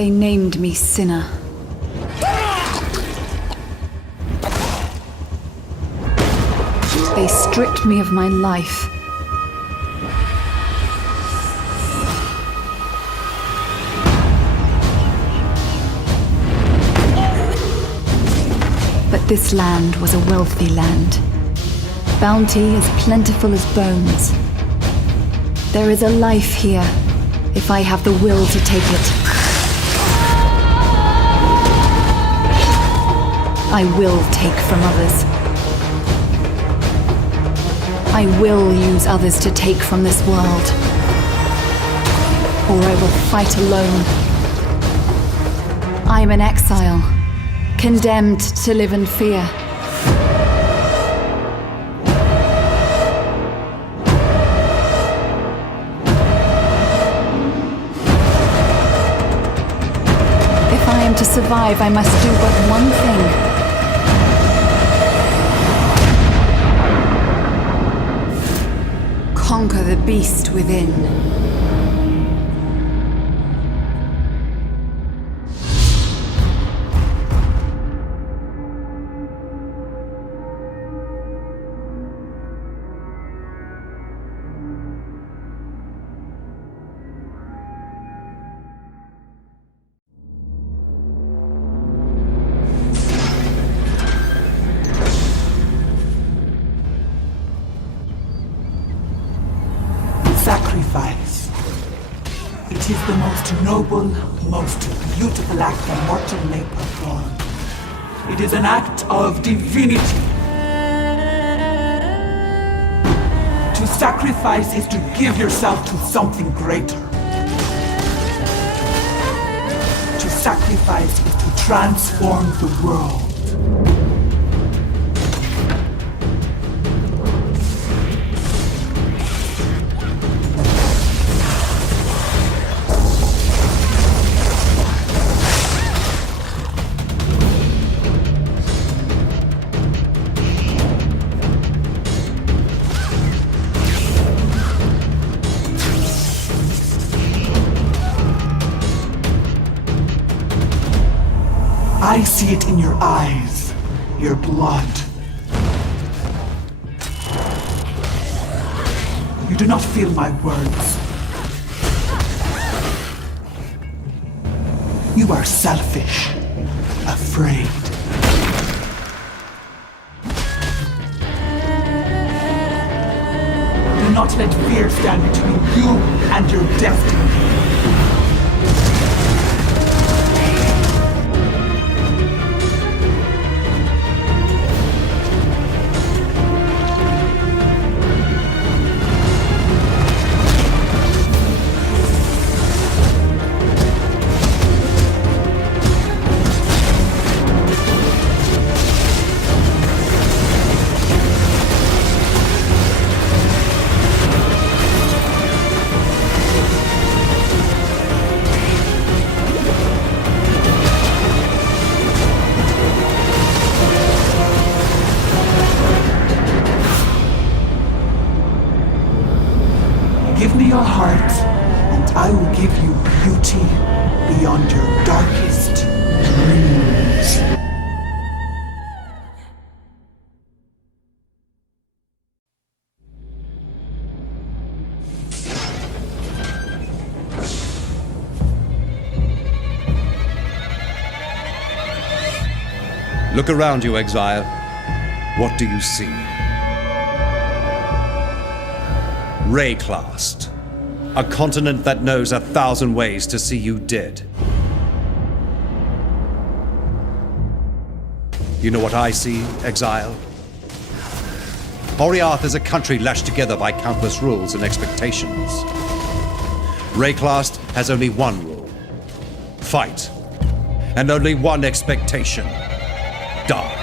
They named me sinner. They stripped me of my life. But this land was a wealthy land. Bounty as plentiful as bones. There is a life here, if I have the will to take it. I will take from others. I will use others to take from this world. Or I will fight alone. I am an exile, condemned to live in fear. If I am to survive, I must do but one thing. Conquer the beast within. Sacrifice. It is the most noble, most beautiful act a mortal may perform. It is an act of divinity. To sacrifice is to give yourself to something greater. To sacrifice is to transform the world. I see it in your eyes, your blood. You do not feel my words. You are selfish, afraid. Do not let fear stand between you and your destiny. Give me your heart, and I will give you beauty beyond your darkest dreams. Look around you, Exile. What do you see? Rayclast. A continent that knows 1,000 ways to see you dead. You know what I see, Exile? Oriath is a country lashed together by countless rules and expectations. Rayclast has only one rule. Fight. And only one expectation. Die.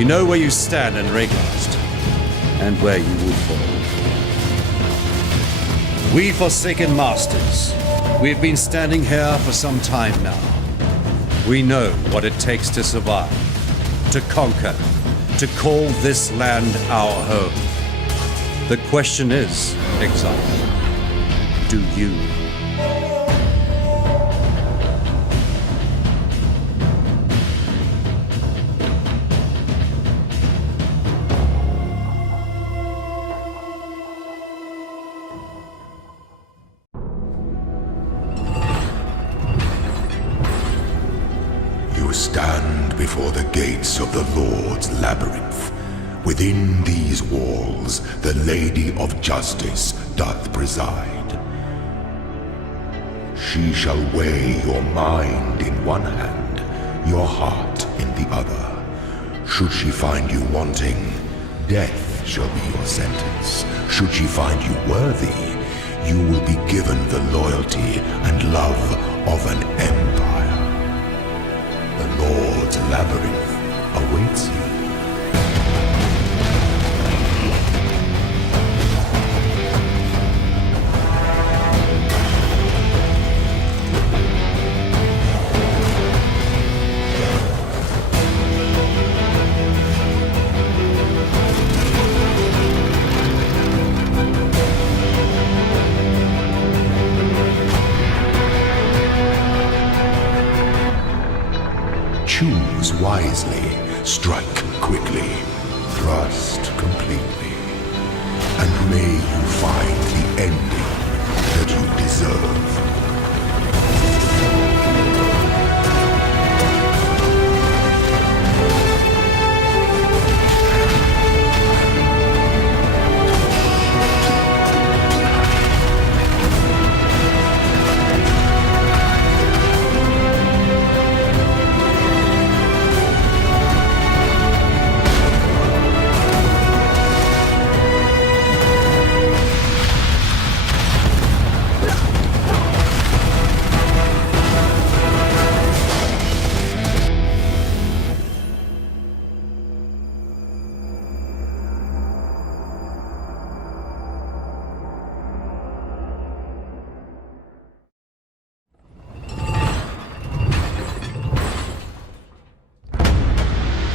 You know where you stand in Raycast, and where you will fall. We Forsaken Masters, we have been standing here for some time now. We know what it takes to survive, to conquer, to call this land our home. The question is, Exile, do you? You stand before the gates of the Lord's labyrinth. Within these walls, the Lady of Justice doth preside. She shall weigh your mind in one hand, your heart in the other. Should she find you wanting, death shall be your sentence. Should she find you worthy, you will be given the loyalty and love of an empire. The Lord's labyrinth awaits you. Choose wisely, strike quickly, thrust completely, and may you find the ending that you deserve.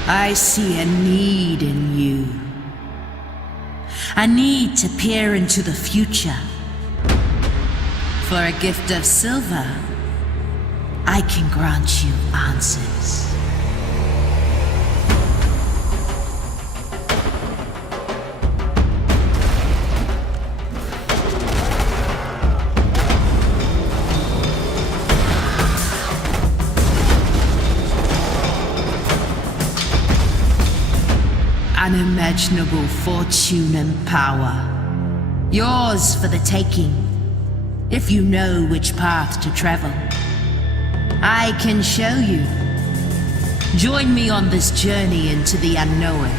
I see a need in you. A need to peer into the future. For a gift of silver, I can grant you answers. Unimaginable fortune and power. Yours for the taking, if you know which path to travel. I can show you. Join me on this journey into the unknown.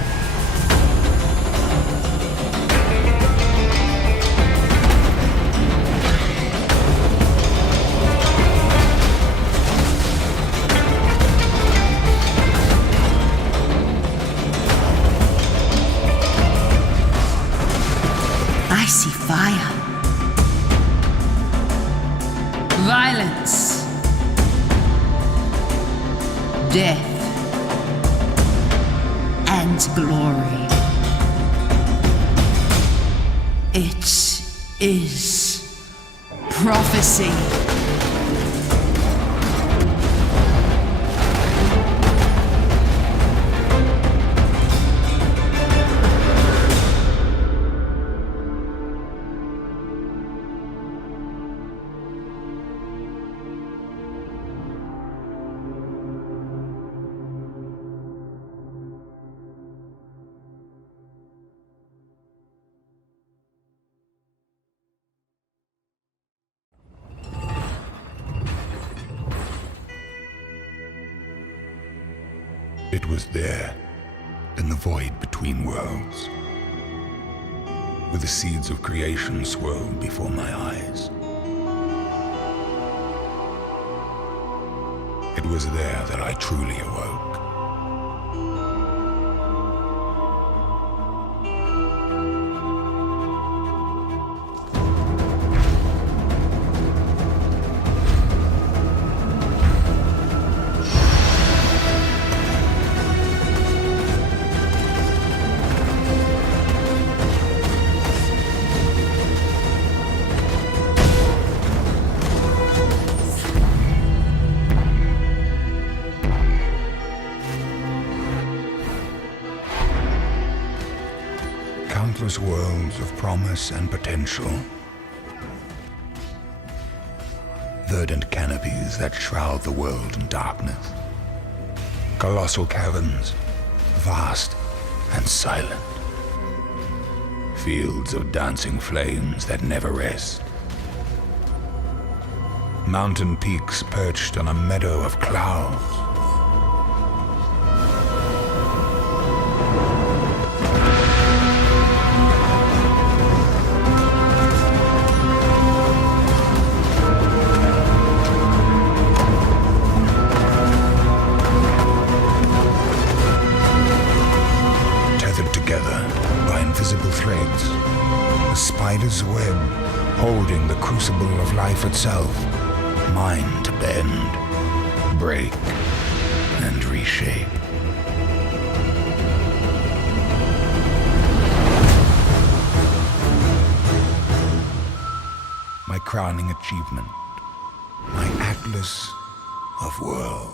I see fire. Violence. Death. And glory. It is prophecy. It was there, in the void between worlds, where the seeds of creation swirled before my eyes. It was there that I truly awoke. countless worlds of promise and potential. Verdant canopies that shroud the world in darkness. Colossal caverns, vast and silent. Fields of dancing flames that never rest. Mountain peaks perched on a meadow of clouds. Tethered together by invisible threads, a spider's web holding the crucible of life itself. Mine to bend, break, and reshape. My crowning achievement, my Atlas of Worlds.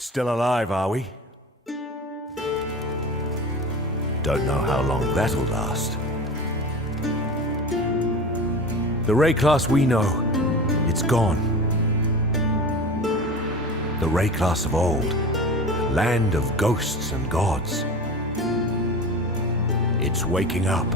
Still alive, are we? Don't know how long that'll last. The Ray class we know, it's gone. The Ray class of old, land of ghosts and gods. It's waking up.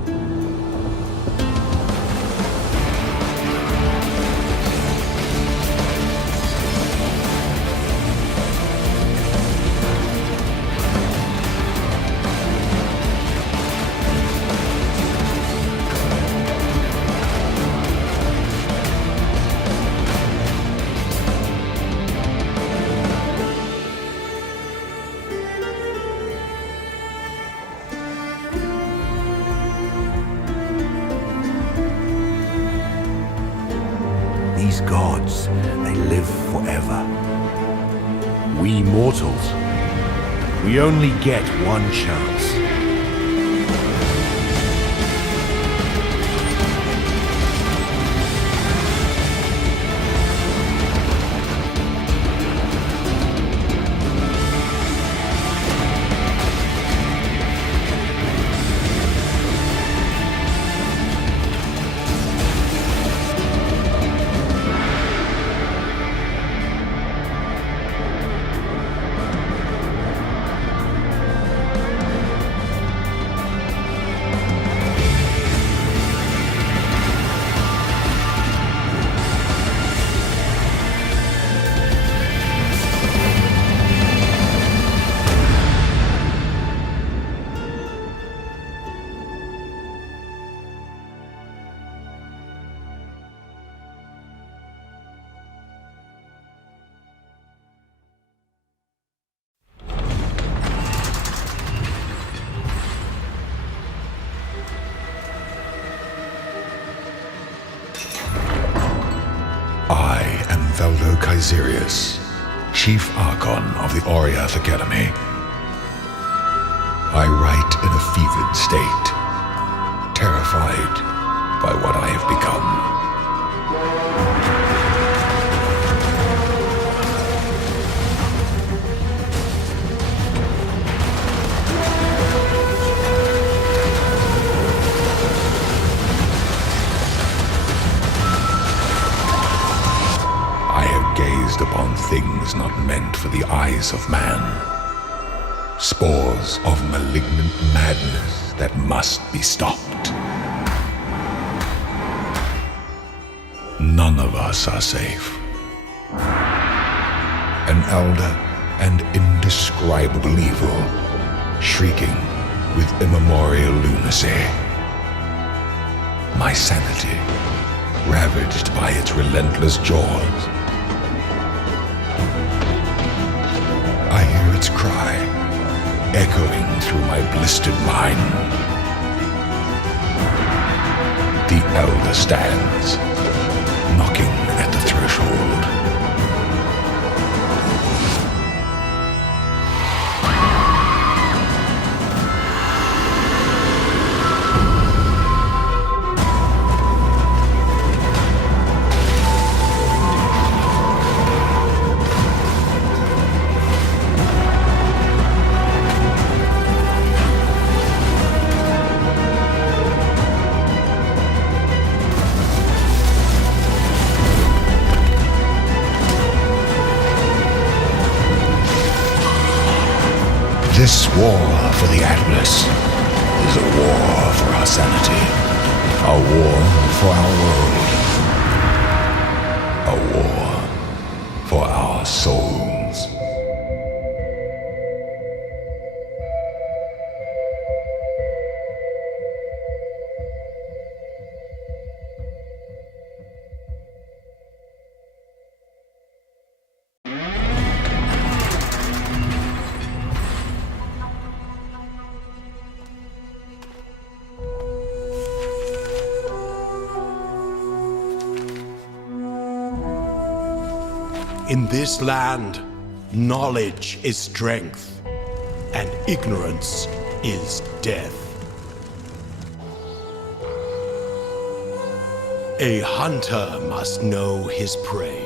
gods, they live forever. We mortals, we only get one chance. Sirius, Chief Archon of the Oriath Academy. I write in a fevered state, terrified by what I have become. Upon things not meant for the eyes of man. Spores of malignant madness that must be stopped. None of us are safe. An elder and indescribable evil, shrieking with immemorial lunacy. My sanity, ravaged by its relentless jaws. I hear its cry, echoing through my blistered mind. The Elder stands, knocking at the threshold. This war for the Atlas is a war for our sanity, a war for our world, a war for our souls. In this land, knowledge is strength, and ignorance is death. A hunter must know his prey.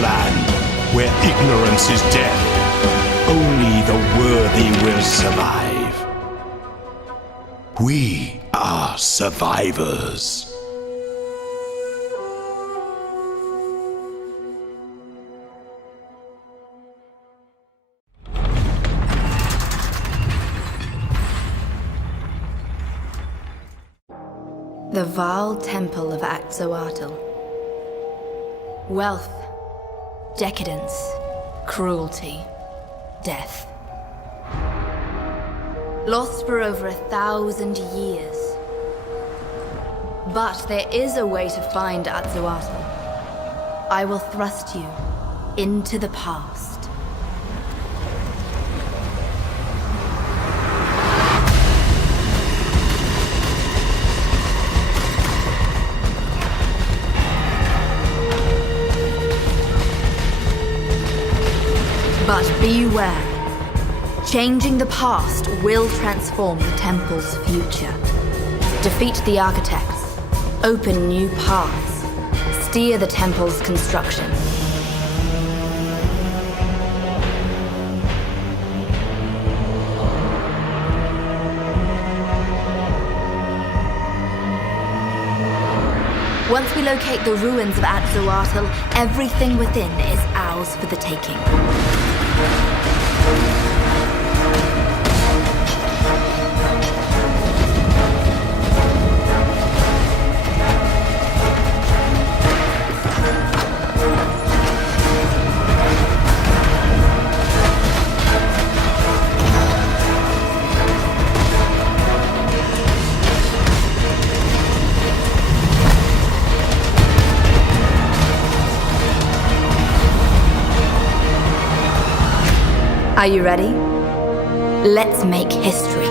land where ignorance is death. Only the worthy will survive. We are survivors. The Vaal Temple of Axoatl. Wealth, decadence, cruelty, death. Lost for over 1,000 years. But there is a way to find Axoatl. I will thrust you into the past. But beware. Changing the past will transform the temple's future. Defeat the architects. Open new paths. Steer the temple's construction. Once we locate the ruins of Axoatl, everything within is ours for the taking. Are you ready? Let's make history.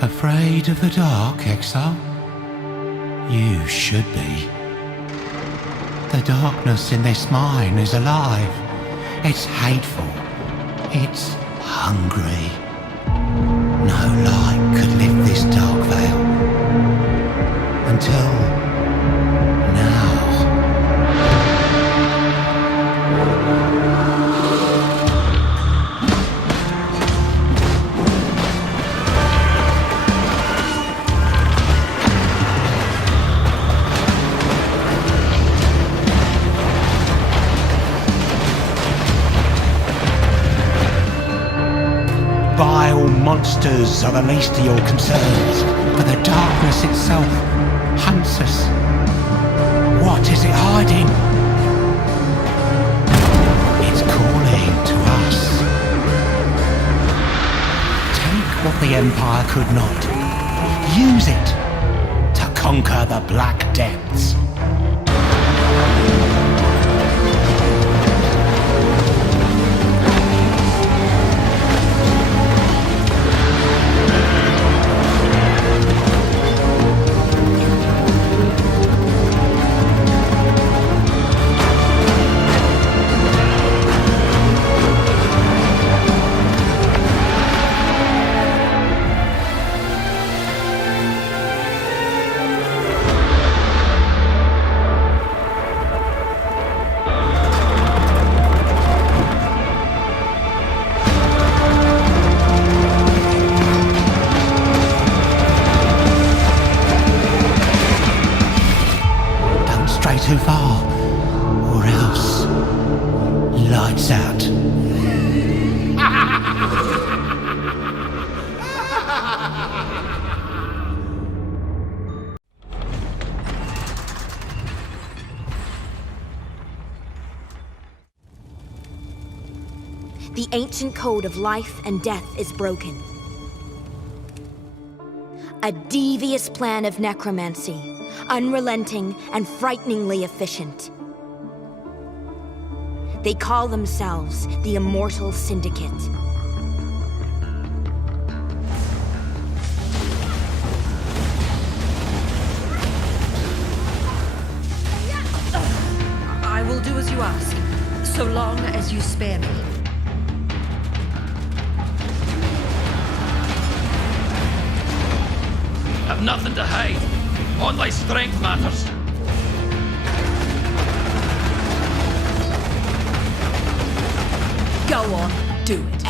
Afraid of the dark, Exile? You should be. The darkness in this mine is alive. It's hateful. It's hungry. No light could lift this dark veil. Until now. Vile monsters are the least of your concerns, but the darkness itself hunts us. What is it hiding? It's calling to us. Take what the Empire could not. Use it to conquer the Black Depths. Too far, or else lights out. The ancient code of life and death is broken. A devious plan of necromancy, unrelenting and frighteningly efficient. They call themselves the Immortal Syndicate. I will do as you ask. So long as you spare me. Have nothing to hide. Only strength matters. Go on, do it.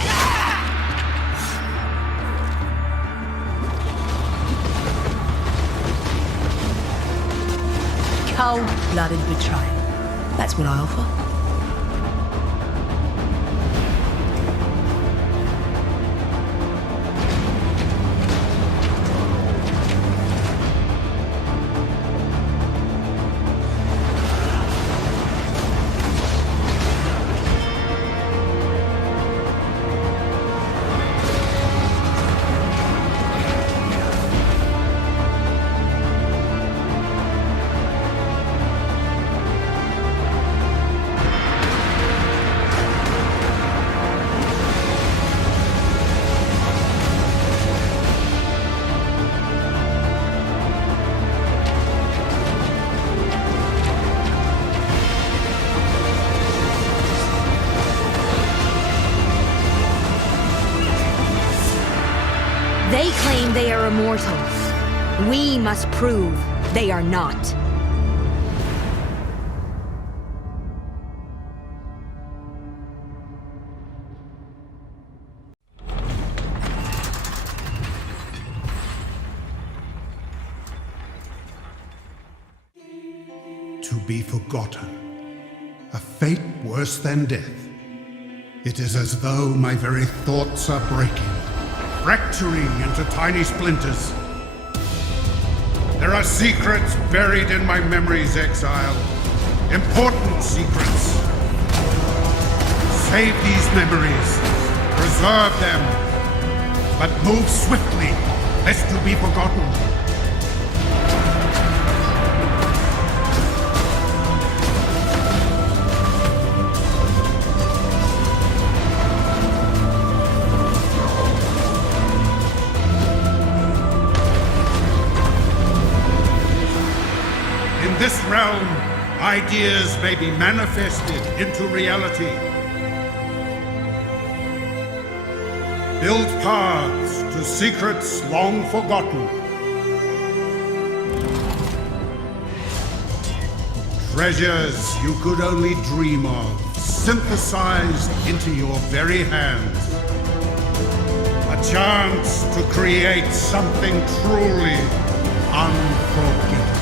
Cold-blooded betrayal. That's what I offer. They claim they are immortal. We must prove they are not. To be forgotten. A fate worse than death. It is as though my very thoughts are breaking, fracturing into tiny splinters. There are secrets buried in my memories, Exile. Important secrets. Save these memories. Preserve them. But move swiftly, lest you be forgotten. In this realm, ideas may be manifested into reality. Build paths to secrets long forgotten. Treasures you could only dream of, synthesized into your very hands. A chance to create something truly unforgettable.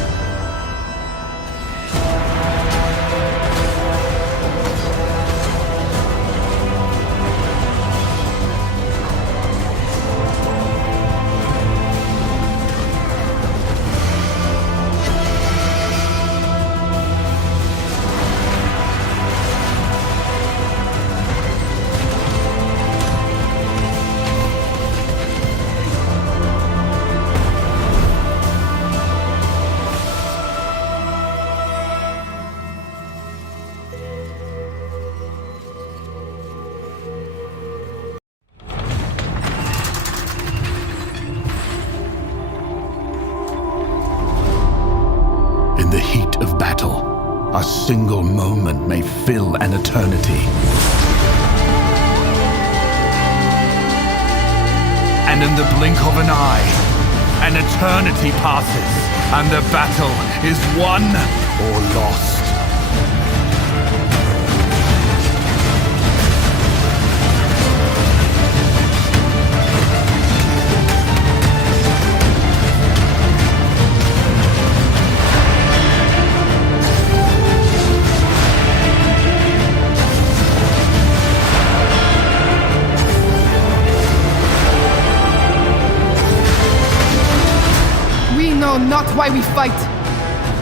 In the heat of battle, a single moment may fill an eternity. And in the blink of an eye, an eternity passes, and the battle is won or lost. Not why we fight.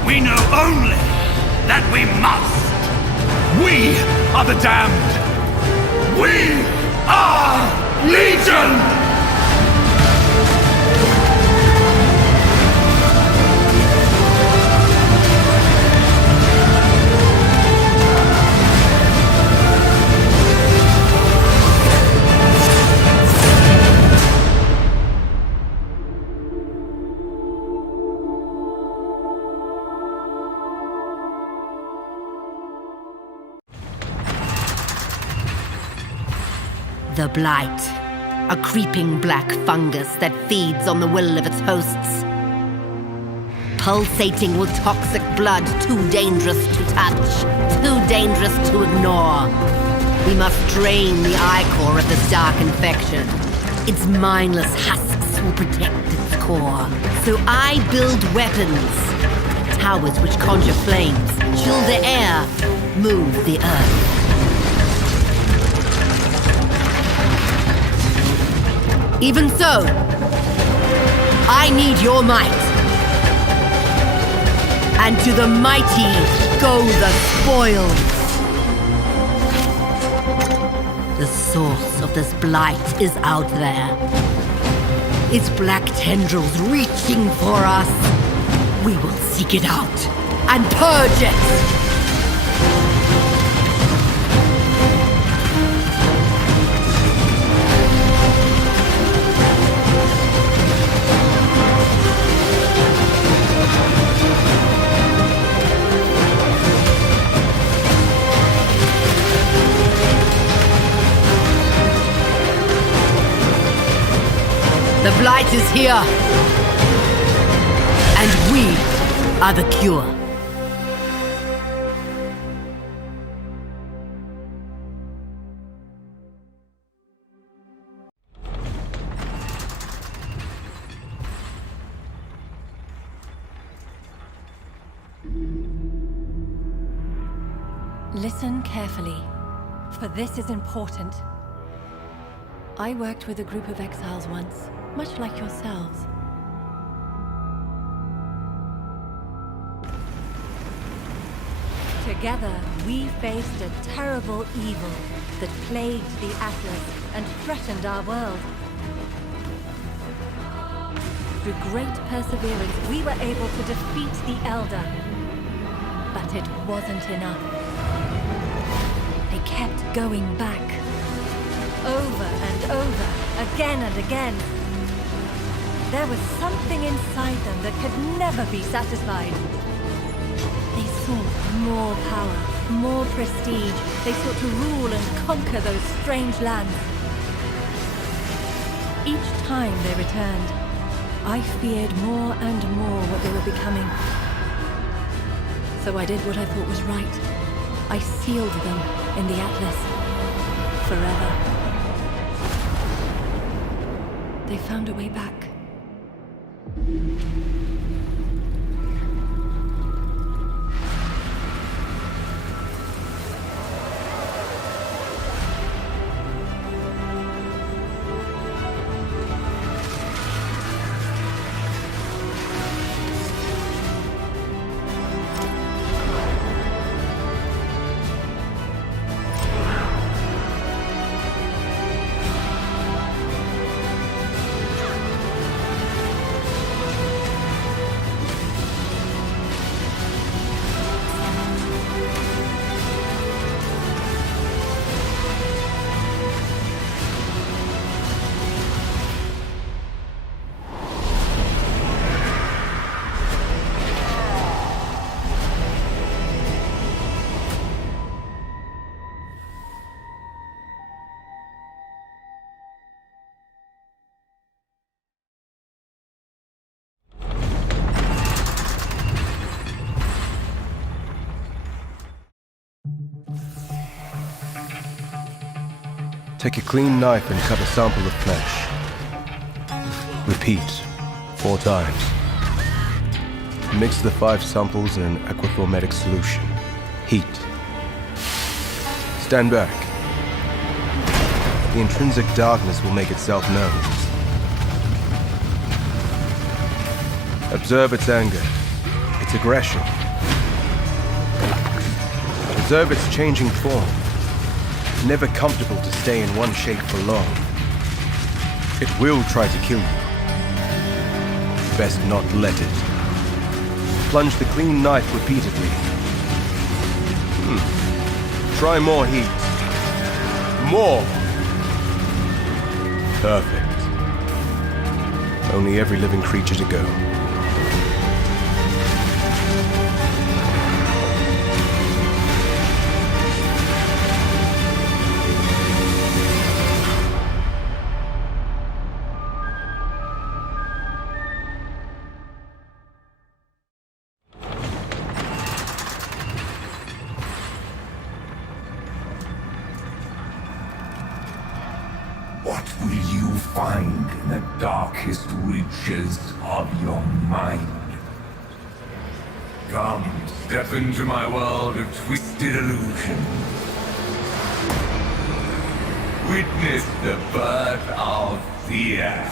We know only that we must. We are the damned. We are Legion! The Blight. A creeping black fungus that feeds on the will of its hosts. Pulsating with toxic blood, too dangerous to touch, too dangerous to ignore. We must drain the ichor of this dark infection. Its mindless husks will protect its core. So I build weapons. Towers which conjure flames, chill the air, move the earth. Even so, I need your might. And to the mighty go the spoils. The source of this blight is out there. Its black tendrils reaching for us. We will seek it out and purge it! The Blight is here, and we are the cure. Listen carefully, for this is important. I worked with a group of exiles once, much like yourselves. Together, we faced a terrible evil that plagued the Atlas and threatened our world. Through great perseverance, we were able to defeat the Elder. But it wasn't enough. They kept going back. Over and over, again and again. There was something inside them that could never be satisfied. They sought more power, more prestige. They sought to rule and conquer those strange lands. Each time they returned, I feared more and more what they were becoming. So I did what I thought was right. I sealed them in the Atlas. Forever. They found a way back. Take a clean knife and cut a sample of flesh. Repeat 4 times. Mix the 5 samples in an aquaformatic solution. Heat. Stand back. The intrinsic darkness will make itself known. Observe its anger, its aggression. Observe its changing form. Never comfortable to stay in one shape for long. It will try to kill you. Best not let it. Plunge the clean knife repeatedly. Try more heat. More! Perfect. Only every living creature to go. What will you find in the darkest reaches of your mind? Come, step into my world of twisted illusion. Witness the birth of fear.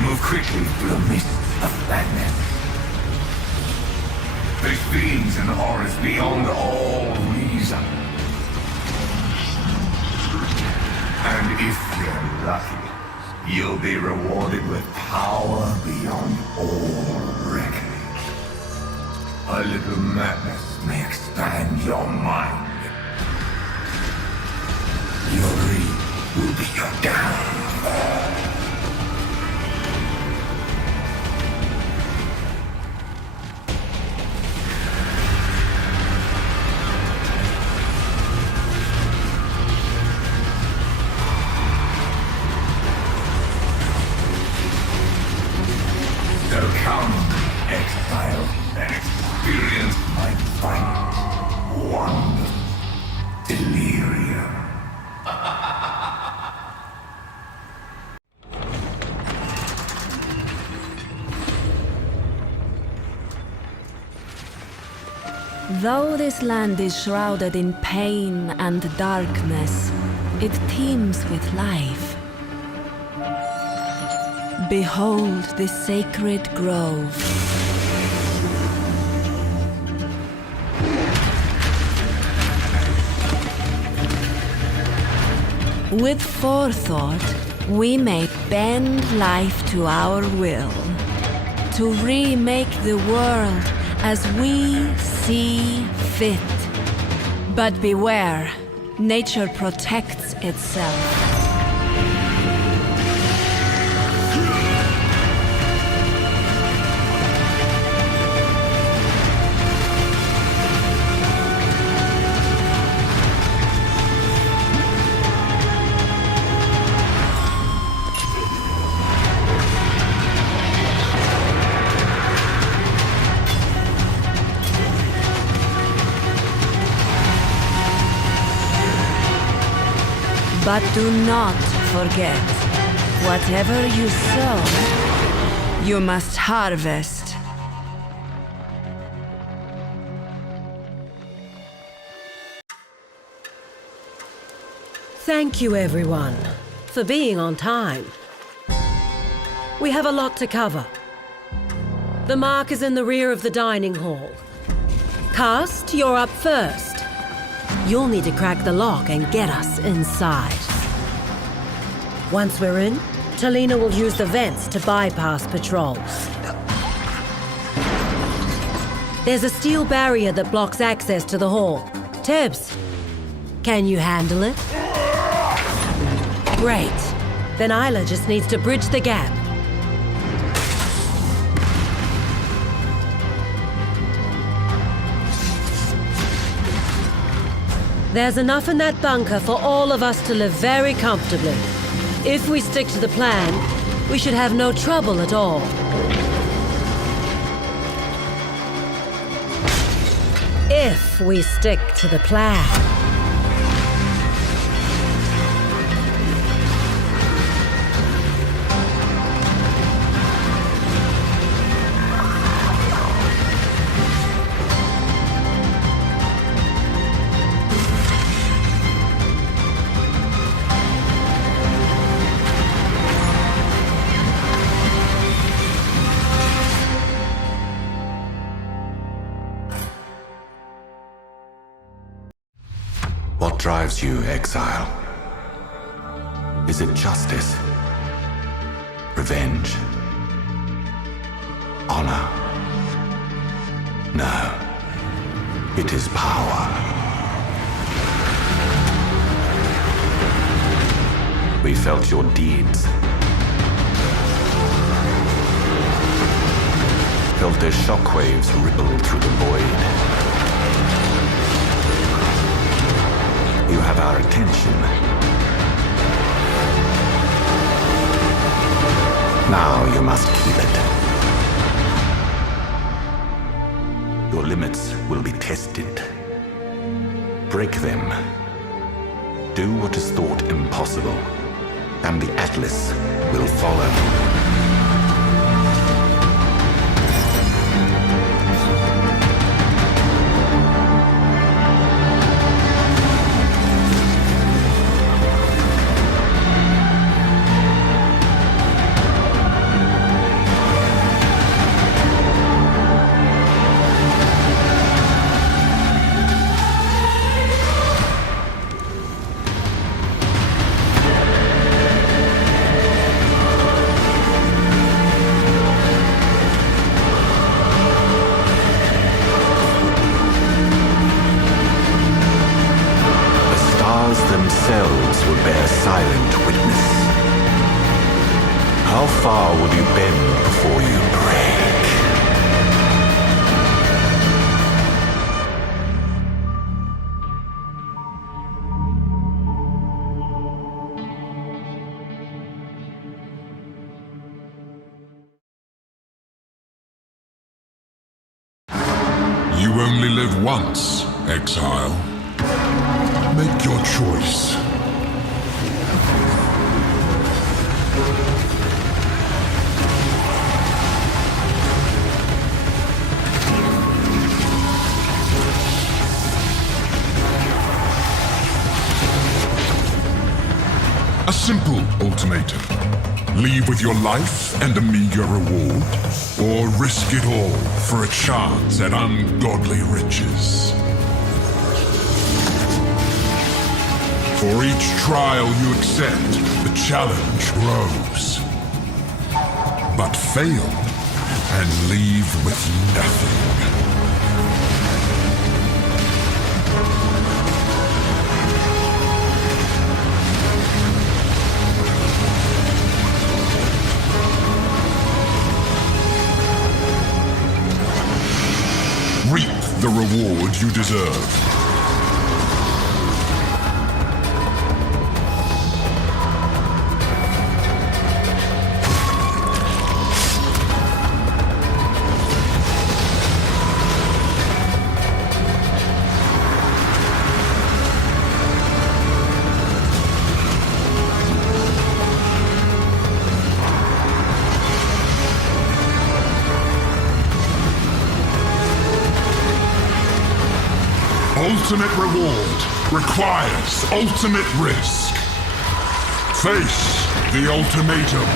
Move quickly through the mists of madness. Face fiends and horrors beyond all reason. And if you're lucky, you'll be rewarded with power beyond all reckoning. A little madness may expand your mind. Your greed will be your downfall. So come, Exile, and experience my final wonderful delirium. Though this land is shrouded in pain and darkness, it teems with life. Behold this sacred grove. With forethought, we may bend life to our will, to remake the world as we see fit. But beware, nature protects itself. But do not forget, whatever you sow, you must harvest. Thank you, everyone, for being on time. We have a lot to cover. The mark is in the rear of the dining hall. Cast, you're up first. You'll need to crack the lock and get us inside. Once we're in, Talina will use the vents to bypass patrols. There's a steel barrier that blocks access to the hall. Tibbs, can you handle it? Great. Then Isla just needs to bridge the gap. There's enough in that bunker for all of us to live very comfortably. If we stick to the plan, we should have no trouble at all. If we stick to the plan. What drives you, Exile? Is it justice? Revenge? Honor? No. It is power. We felt your deeds. Felt their shockwaves ripple through the void. You have our attention. Now you must keep it. Your limits will be tested. Break them. Do what is thought impossible, and the Atlas will follow. Themselves will bear silent witness. How far will you bend before you break? You only live once, Exile. Make your choice. A simple ultimatum. Leave with your life and a meager reward, or risk it all for a chance at ungodly riches. For each trial you accept, the challenge grows. But fail, and leave with nothing. Reap the reward you deserve. Ultimate reward requires ultimate risk. Face the ultimatum.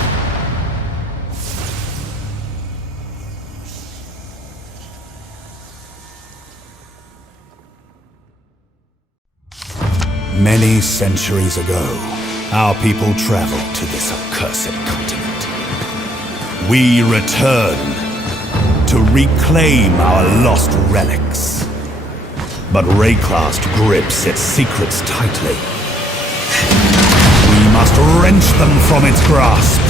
Many centuries ago, our people traveled to this accursed continent. We return to reclaim our lost relics. But Rayclast grips its secrets tightly. We must wrench them from its grasp.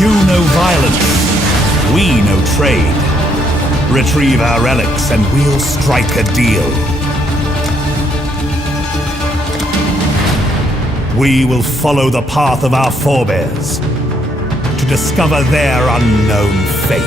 You know violence, we know trade. Retrieve our relics and we'll strike a deal. We will follow the path of our forebears to discover their unknown fate.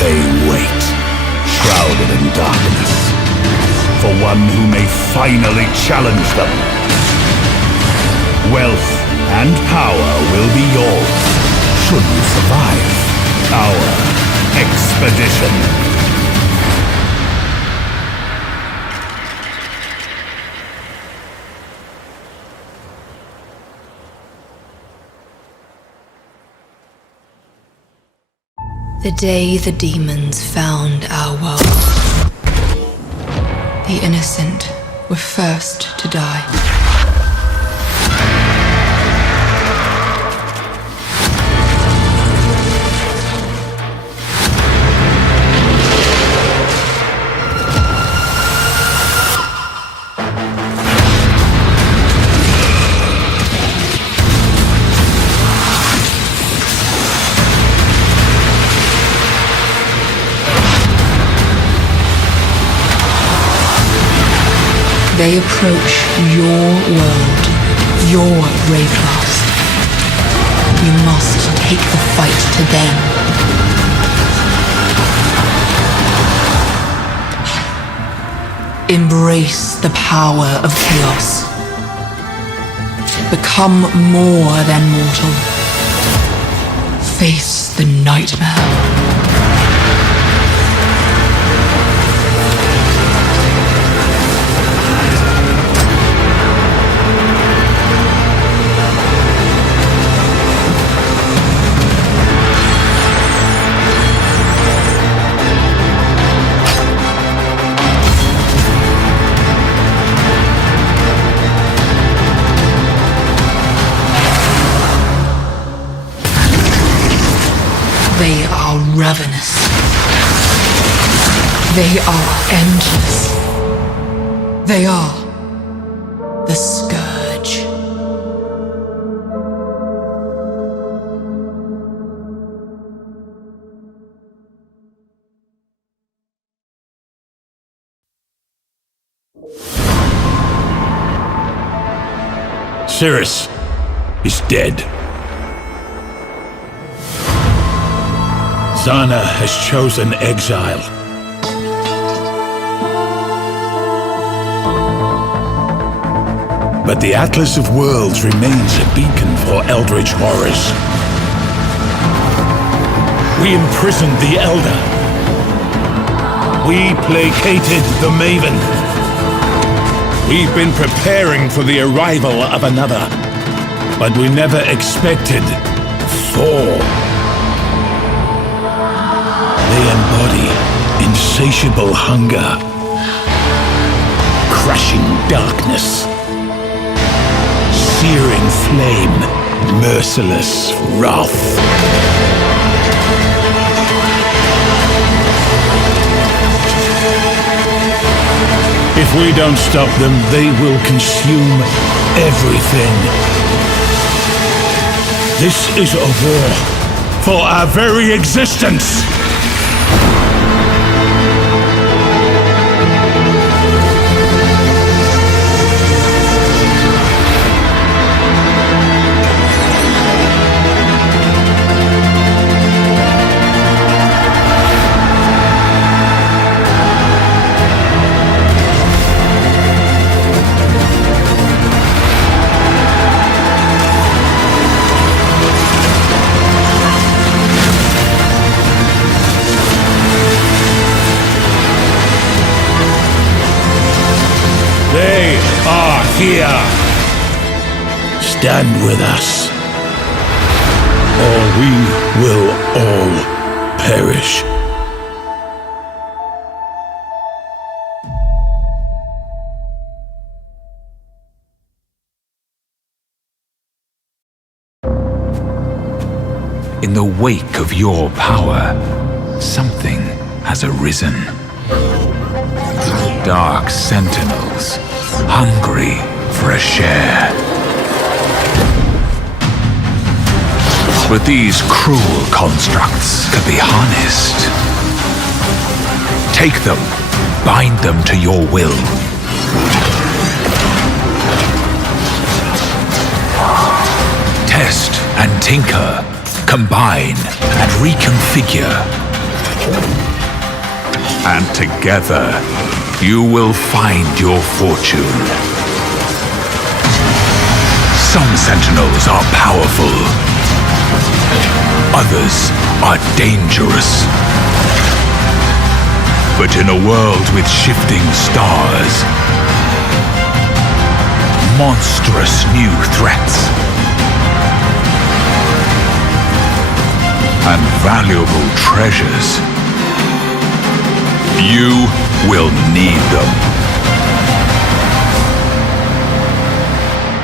They wait, shrouded in darkness, for one who may finally challenge them. Wealth and power will be yours, should you survive our expedition. The day the demons found our world, the innocent were first to die. They approach your world, your Rayclast. You must take the fight to them. Embrace the power of chaos. Become more than mortal. Face the nightmare. They are ravenous. They are endless. They are the Scourge. Cirrus is dead. Zana has chosen exile. But the Atlas of Worlds remains a beacon for eldritch horrors. We imprisoned the Elder. We placated the Maven. We've been preparing for the arrival of another, but we never expected Thor. They embody insatiable hunger, crushing darkness, searing flame, merciless wrath. If we don't stop them, they will consume everything. This is a war for our very existence. Here. Stand with us, or we will all perish. In the wake of your power, something has arisen. Dark sentinels, hungry for a share. But these cruel constructs can be harnessed. Take them, bind them to your will. Test and tinker, combine and reconfigure. And together, you will find your fortune. Some sentinels are powerful. Others are dangerous. But in a world with shifting stars, monstrous new threats, and valuable treasures, you will need them.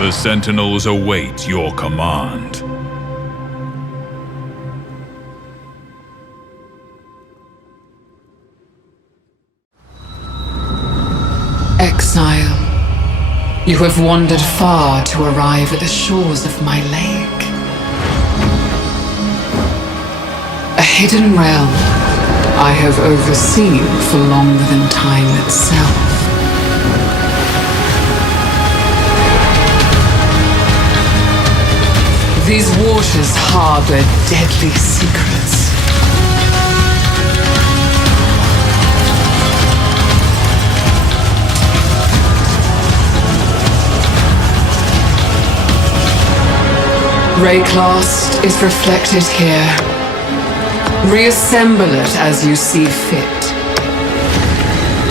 The Sentinels await your command. Exile, you have wandered far to arrive at the shores of my lake. A hidden realm I have overseen for longer than time itself. These waters harbor deadly secrets. Rayclast is reflected here. Reassemble it as you see fit.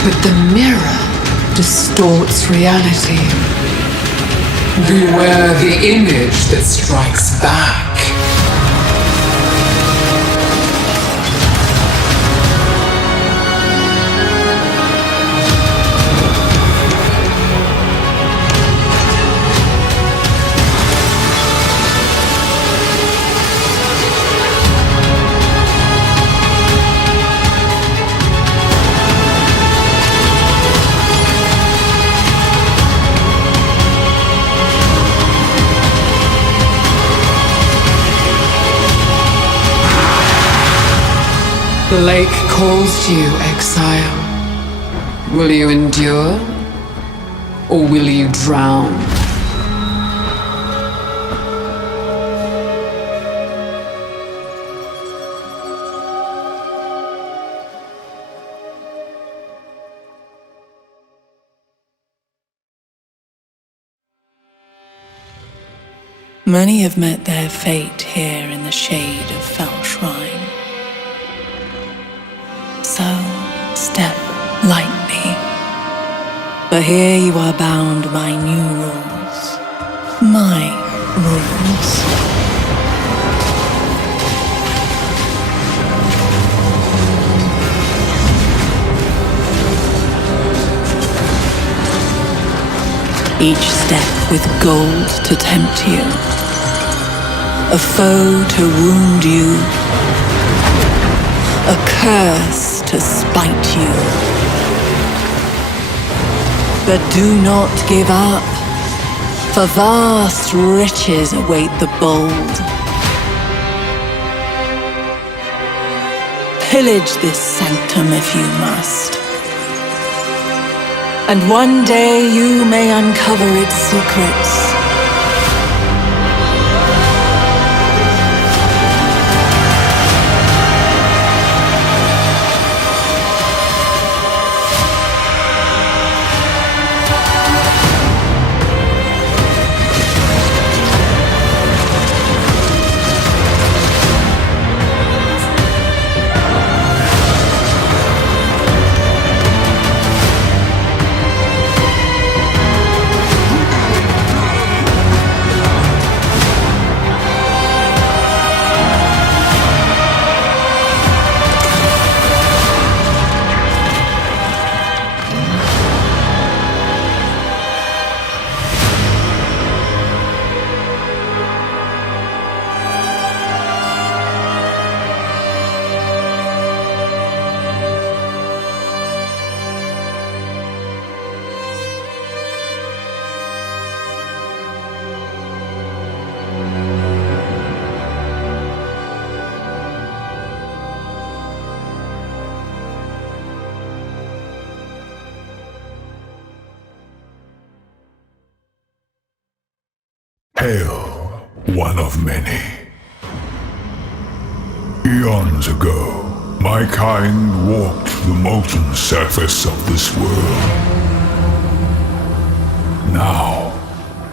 But the mirror distorts reality. Beware the image that strikes back. The lake calls to you, Exile. Will you endure? Or will you drown? Many have met their fate here in the shade of Fell Shrine. So, step lightly. For here you are bound by new rules. My rules. Each step with gold to tempt you. A foe to wound you. A curse to spite you. But do not give up, for vast riches await the bold. Pillage this sanctum if you must, and one day you may uncover its secrets. Hail, one of many. Eons ago, my kind walked the molten surface of this world. Now,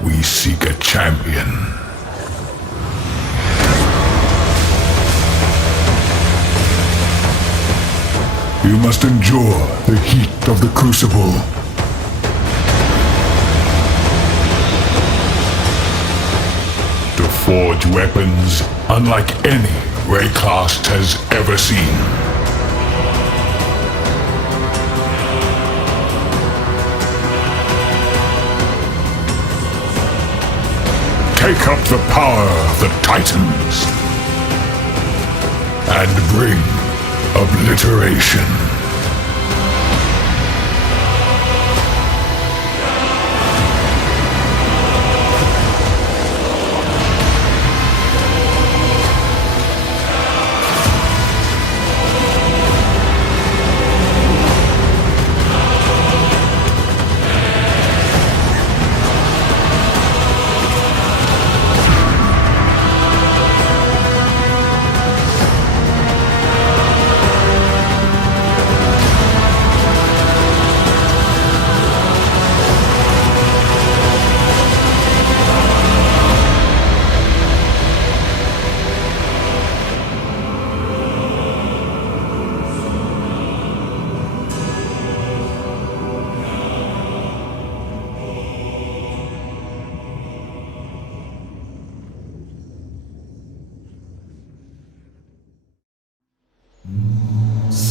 we seek a champion. You must endure the heat of the Crucible. To forge weapons unlike any Rayclast has ever seen. Take up the power of the Titans and bring obliteration.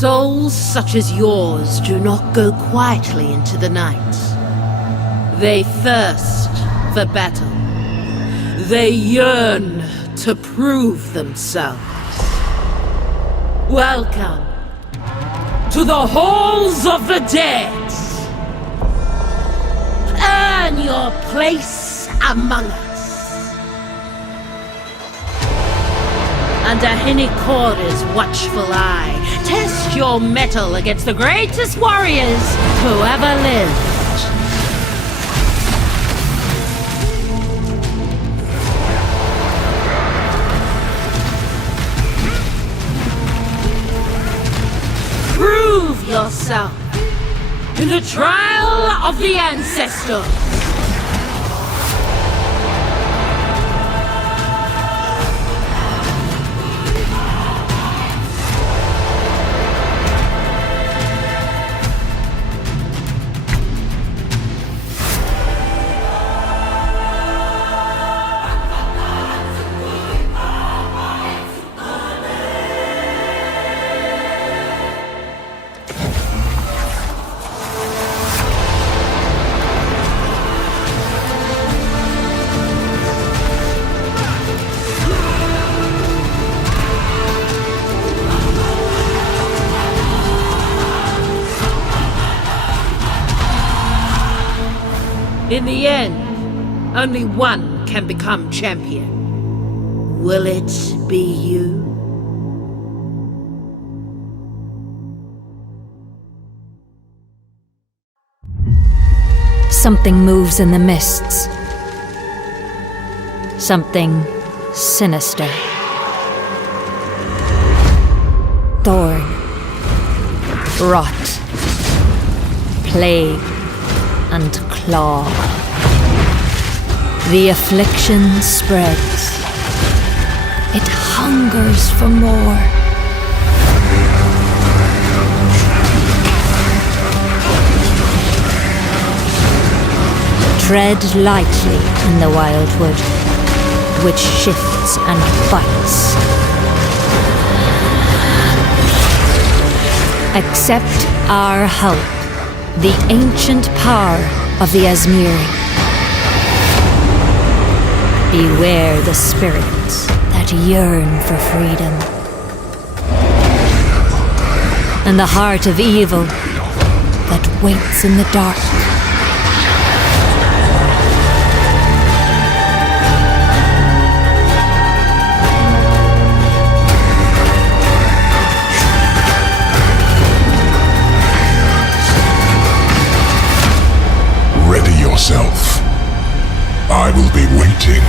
Souls such as yours do not go quietly into the night. They thirst for battle. They yearn to prove themselves. Welcome to the halls of the dead. Earn your place among us. Under Hinikora's watchful eye, test your mettle against the greatest warriors who ever lived. Prove yourself in the trial of the ancestors. In the end, only one can become champion. Will it be you? Something moves in the mists. Something sinister. Thorn. Rot. Plague. And claw. The affliction spreads. It hungers for more. Tread lightly in the wildwood, which shifts and bites. Accept our help. The ancient power of the Asmiri. Beware the spirits that yearn for freedom. And the heart of evil that waits in the dark. Yourself. I will be waiting.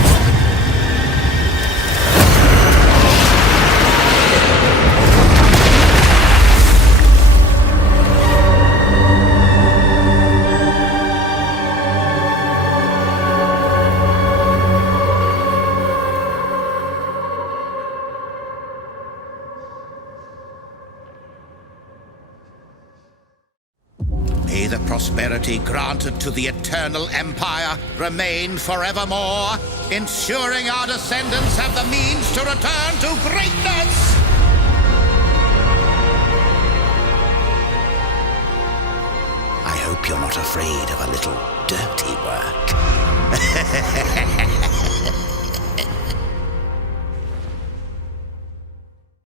May the prosperity granted to the Eternal Empire remain forevermore, ensuring our descendants have the means to return to greatness! I hope you're not afraid of a little dirty work.